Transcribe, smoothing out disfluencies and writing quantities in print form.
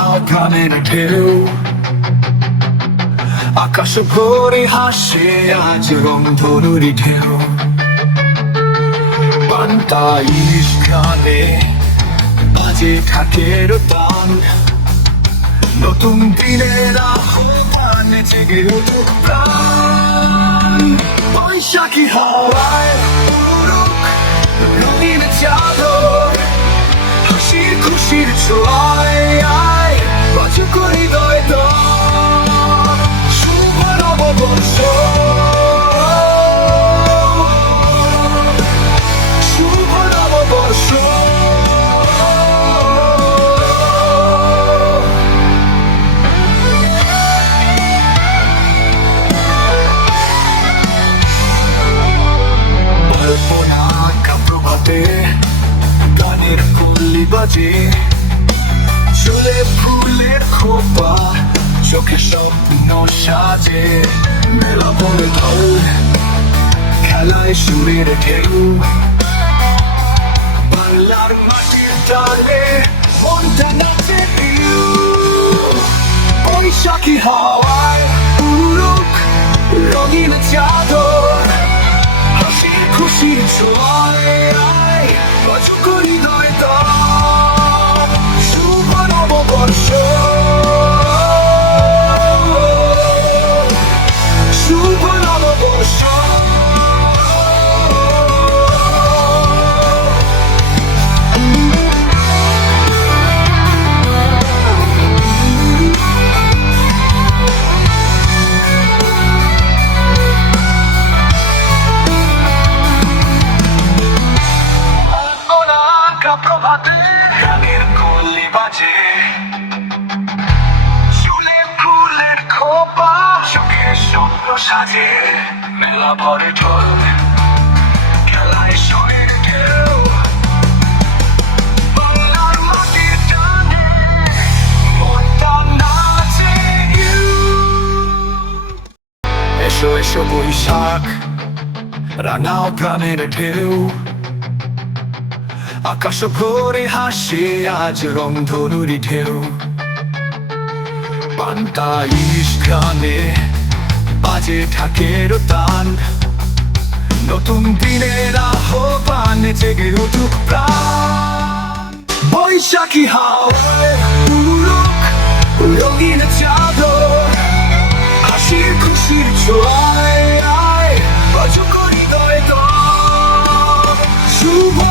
রাঙাও প্রাণের ঢেউ আকাশ ভরে হাসে আজ রংধনুরি ঢেউ পান্তা ইলিশ গানে বাজে ঢাকের তান নতুন দিনের আহ্বান জেগে উঠুক প্রাণ বৈশাখী হাওয়ায় উড়ুক রঙিন চাদর হাসির খুশির ছোঁয়ায় আয় বাজুক হৃদয় দোল শুভ নববর্ষ শুভ নববর্ষ প্রভাতে গানের কলি বাজে চলে ফুলের খোপা চোখে স্বপ্ন সাজে মেলা পড়ে ঢল খেলায় সুরের ঢেউ বাংলার মাটির তালে মনটা নাচে ঢেউ বৈশাখী হাওয়ায় উড়ুক রঙিন চাদর হাসির খুশির ছোঁয়ায় আয় বাজুক হৃদয় দোল শুভ নববর্ষ শুভ নববর্ষ প্রভাতে গানের কলি বাজে চুলে ফুলের খোপা চোখে স্বপ্ন সাজে মেলা ভরে ঢোল খেলায় সুরের ঢেউ বাংলার মাটির টানে মনটা নাচে এসো এসো বৈশাখ রাঙাও প্রাণের ঢেউ আকাশ ভরে হাসে আজ রংধনুরি ঢেউ পান্তা ইলিশ গানে বাজে ঢাকের তান নতুন দিনের আহ্বান জেগে উঠুক প্রাণ বৈশাখী হাওয়ায় উড়ুক রঙিন চাদর হাসির খুশির ছোঁয়ায় আয় বাজুক হৃদয় দোল শুভ